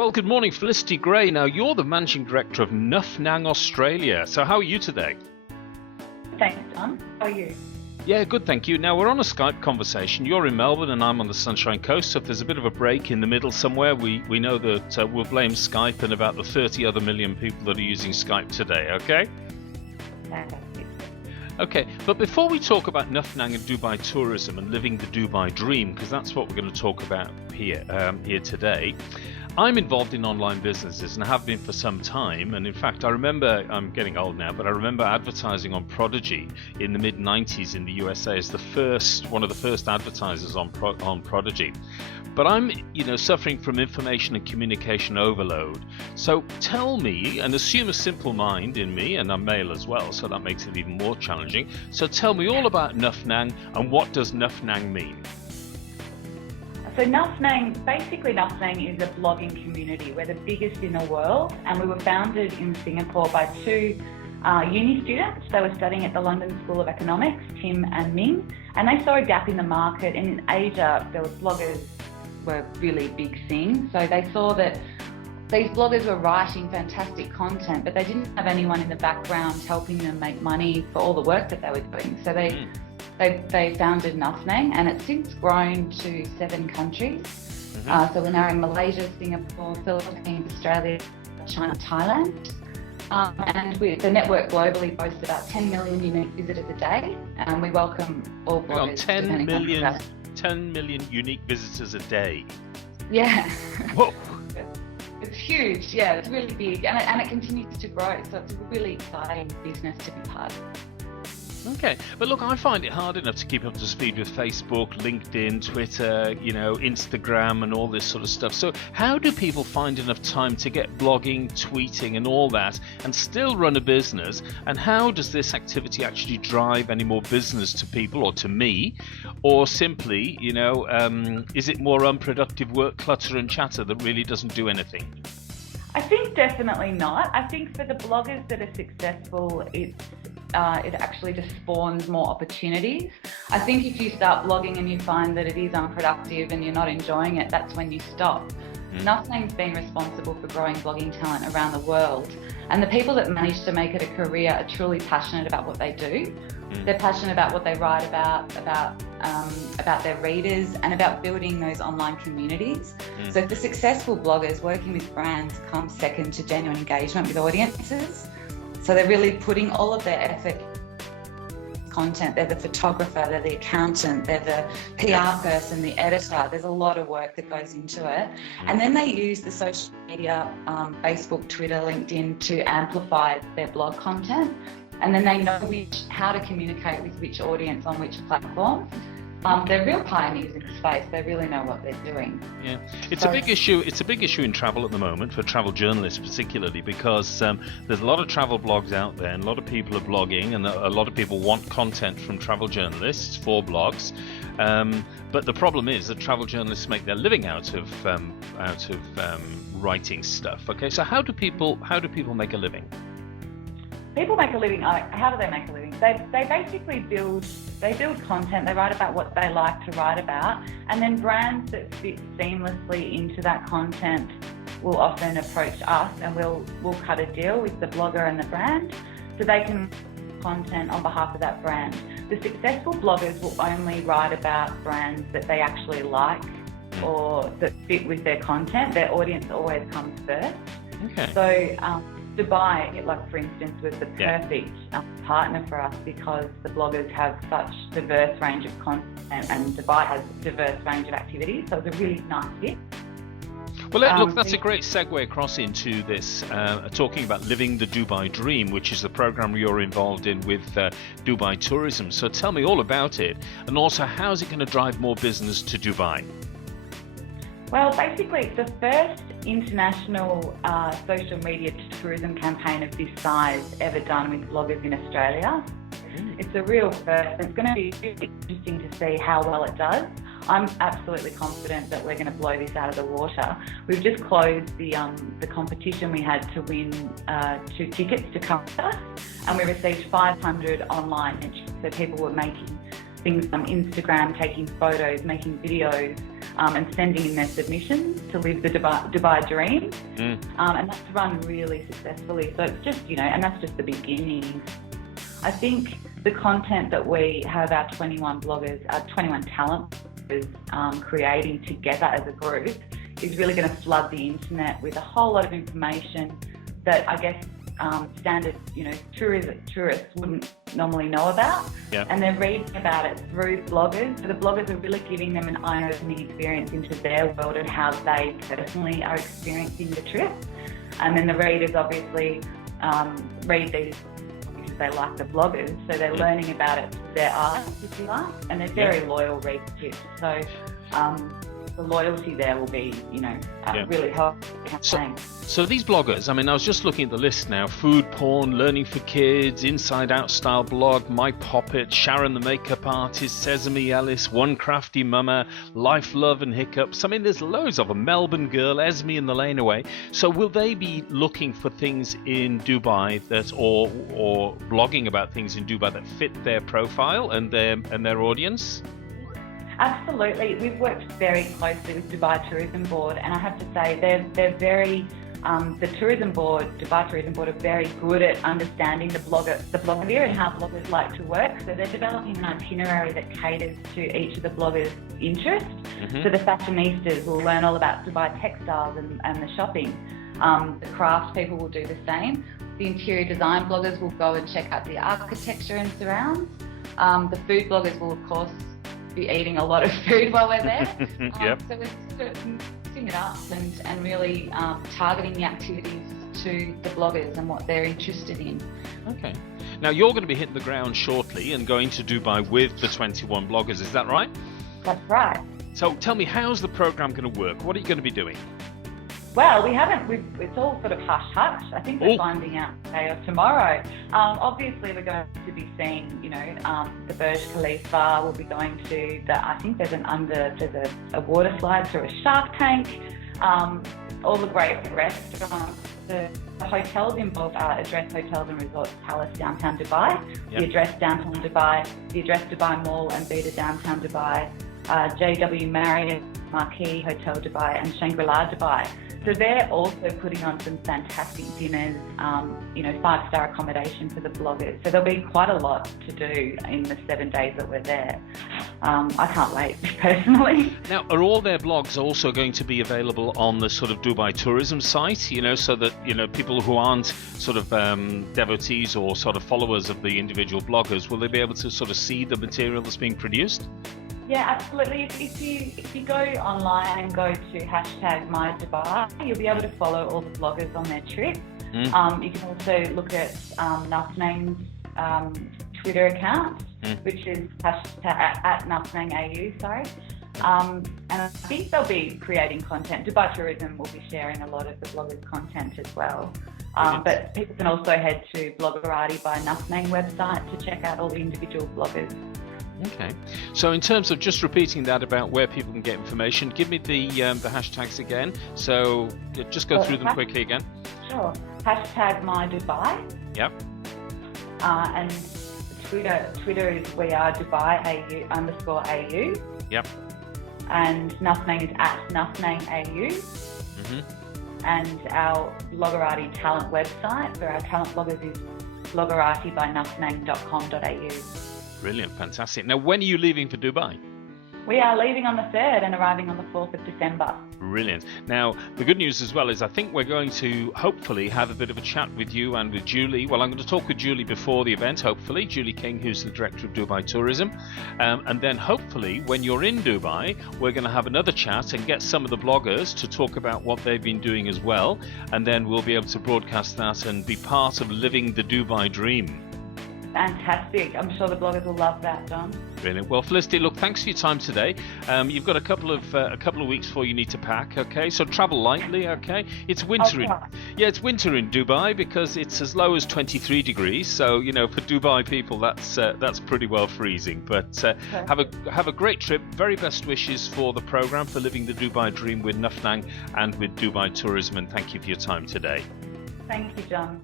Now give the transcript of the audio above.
Well, good morning, Felicity Gray. Now, you're the Managing Director of Nuffnang Australia. So how are you today? Thanks, John. How are you? Yeah, good, thank you. Now, we're on a Skype conversation. You're in Melbourne and I'm on the Sunshine Coast. So if there's a bit of a break in the middle somewhere, we know that we'll blame Skype and about the 30 other million people that are using Skype today, okay? Okay, but before we talk about Nuffnang and Dubai tourism and living the Dubai dream, because that's what we're going to talk about here today, I'm involved in online businesses and have been for some time. And in fact, I remember, I'm getting old now, but I remember advertising on Prodigy in the mid-90s in the USA as one of the first advertisers on Prodigy. But I'm, suffering from information and communication overload. So tell me, and assume a simple mind in me, and I'm male as well, so that makes it even more challenging. So tell me all about Nuffnang, and what does Nuffnang mean? So Nuffnang is a blogging community. We're the biggest in the world, and we were founded in Singapore by two uni students. They were studying at the London School of Economics, Tim and Ming, and they saw a gap in the market. And in Asia, bloggers were a really big thing. So they saw that these bloggers were writing fantastic content, but they didn't have anyone in the background helping them make money for all the work that they were doing. So they founded Nuffnang, and it's since grown to 7 countries. So we're now in Malaysia, Singapore, Philippines, Australia, China, Thailand. And the network globally boasts about 10 million unique visitors a day, and we welcome all bloggers. 10 million unique visitors a day. Yeah. Whoa. It's huge, yeah, it's really big, and it continues to grow, so it's a really exciting business to be part of. Okay, but look, I find it hard enough to keep up to speed with Facebook, LinkedIn, Twitter, Instagram and all this sort of stuff. So how do people find enough time to get blogging, tweeting and all that and still run a business? And how does this activity actually drive any more business to people or to me? Or simply, is it more unproductive work, clutter and chatter that really doesn't do anything? I think definitely not. I think for the bloggers that are successful, it actually just spawns more opportunities. I think if you start blogging and you find that it is unproductive and you're not enjoying it, that's when you stop. Nuffnang's been responsible for growing blogging talent around the world, and the people that manage to make it a career are truly passionate about what they do. They're passionate about what they write about their readers, and about building those online communities. So for successful bloggers, working with brands comes second to genuine engagement with audiences. So they're really putting all of their effort into content. They're the photographer, they're the accountant, they're the PR person, the editor. There's a lot of work that goes into it. And then they use the social media, Facebook, Twitter, LinkedIn, to amplify their blog content. And then they know how to communicate with which audience on which platform. They're real pioneers in the space. They really know what they're doing. Yeah, it's a big issue. It's a big issue in travel at the moment, for travel journalists particularly, because there's a lot of travel blogs out there, and a lot of people are blogging, and a lot of people want content from travel journalists for blogs. But the problem is that travel journalists make their living out of writing stuff. Okay, so how do people make a living? People make a living. How do they make a living? They basically build content. They write about what they like to write about, and then brands that fit seamlessly into that content will often approach us, and we'll cut a deal with the blogger and the brand, so they can content on behalf of that brand. The successful bloggers will only write about brands that they actually like or that fit with their content. Their audience always comes first. Okay. So Dubai, for instance, was the perfect partner for us, because the bloggers have such diverse range of content, and Dubai has a diverse range of activities, so it's a really nice fit. Well, look, that's a great segue across into this, talking about living the Dubai dream, which is the program you're involved in with Dubai Tourism. So tell me all about it, and also how's it going to drive more business to Dubai? Well, basically, it's the first international social media tourism campaign of this size ever done with bloggers in Australia. It's a real first. It's going to be really interesting to see how well it does. I'm absolutely confident that we're going to blow this out of the water. We've just closed the competition. We had to win 2 tickets to come with us, and we received 500 online entries. So people were making things on Instagram, taking photos, making videos, and sending in their submissions to live the Dubai dream. And that's run really successfully. So it's just, and that's just the beginning. I think the content that we have our 21 bloggers, our 21 talent bloggers creating together as a group is really going to flood the internet with a whole lot of information that I guess standard, tourists wouldn't normally know about. Yeah. And they're reading about it through bloggers. So the bloggers are really giving them an eye-opening experience into their world and how they personally are experiencing the trip. And then the readers obviously read these because they like the bloggers. So they're learning about it through their eyes, if you like. And they're very loyal readers too. So the loyalty there will be, really helpful. So these bloggers, I was just looking at the list now: Food Porn, Learning for Kids, Inside Out Style Blog, My Poppet, Sharon the Makeup Artist, Sesame Ellis, One Crafty Mama, Life, Love and Hiccups. There's loads of them. Melbourne Girl, Esme and the Lane Away. So will they be looking for things in Dubai that, or blogging about things in Dubai that fit their profile and their audience? Absolutely. We've worked very closely with Dubai Tourism Board, and I have to say they're very, the Dubai Tourism Board are very good at understanding the blogger here and how bloggers like to work. So they're developing an itinerary that caters to each of the bloggers' interests. So the fashionistas will learn all about Dubai textiles and the shopping. The craft people will do the same. The interior design bloggers will go and check out the architecture and surrounds. The food bloggers will, of course, be eating a lot of food while we're there. So we're sort of mixing it up and really targeting the activities to the bloggers and what they're interested in. Okay. Now you're going to be hitting the ground shortly and going to Dubai with the 21 bloggers, is that right? That's right. So tell me, how's the program going to work? What are you going to be doing? Well, it's all sort of hush-hush. I think we're finding out today or tomorrow. Obviously, we're going to be seeing, the Burj Khalifa. We'll be going to I think there's a water slide through a shark tank. All the great restaurants. The hotels involved are Address Hotels and Resorts Palace, downtown Dubai, the Address Downtown Dubai, the Address Dubai Mall and Beta Downtown Dubai, JW Marriott, Marquee Hotel Dubai and Shangri-La Dubai. So they're also putting on some fantastic dinners, 5-star accommodation for the bloggers. So there'll be quite a lot to do in the 7 days that we're there. I can't wait, personally. Now, are all their blogs also going to be available on the sort of Dubai tourism site, so that, people who aren't sort of devotees or sort of followers of the individual bloggers, will they be able to sort of see the material that's being produced? Yeah, absolutely. If you go online and go to #MyDubai, you'll be able to follow all the bloggers on their trip. You can also look at Nuffnang's Twitter account, which is at #NuffnangAU, sorry. And I think they'll be creating content. Dubai Tourism will be sharing a lot of the bloggers' content as well. But people can also head to Bloggerati by Nuffnang website to check out all the individual bloggers. Okay, so in terms of just repeating that about where people can get information, give me the hashtags again. So just go through them quickly again. Sure. #MyDubai. Yep. And Twitter is we are Dubai _AU. Yep. And Nuffnang is at @NuffnangAU. And our Bloggerati talent website for our talent bloggers is bloggeratibynuffnang.com.au. Brilliant, fantastic. Now, when are you leaving for Dubai? We are leaving on the 3rd and arriving on the 4th of December. Brilliant. Now, the good news as well is I think we're going to hopefully have a bit of a chat with you and with Julie. Well, I'm going to talk with Julie before the event, hopefully. Julie King, who's the Director of Dubai Tourism. And then hopefully when you're in Dubai, we're going to have another chat and get some of the bloggers to talk about what they've been doing as well. And then we'll be able to broadcast that and be part of living the Dubai dream. Fantastic. I'm sure the bloggers will love that, John. Brilliant. Well, Felicity, look, thanks for your time today. You've got a couple of weeks before you need to pack, okay? So travel lightly, okay? It's winter it's winter in Dubai because it's as low as 23 degrees. So, for Dubai people, that's pretty well freezing. But have a great trip. Very best wishes for the program for living the Dubai dream with Nuffnang and with Dubai Tourism. And thank you for your time today. Thank you, John.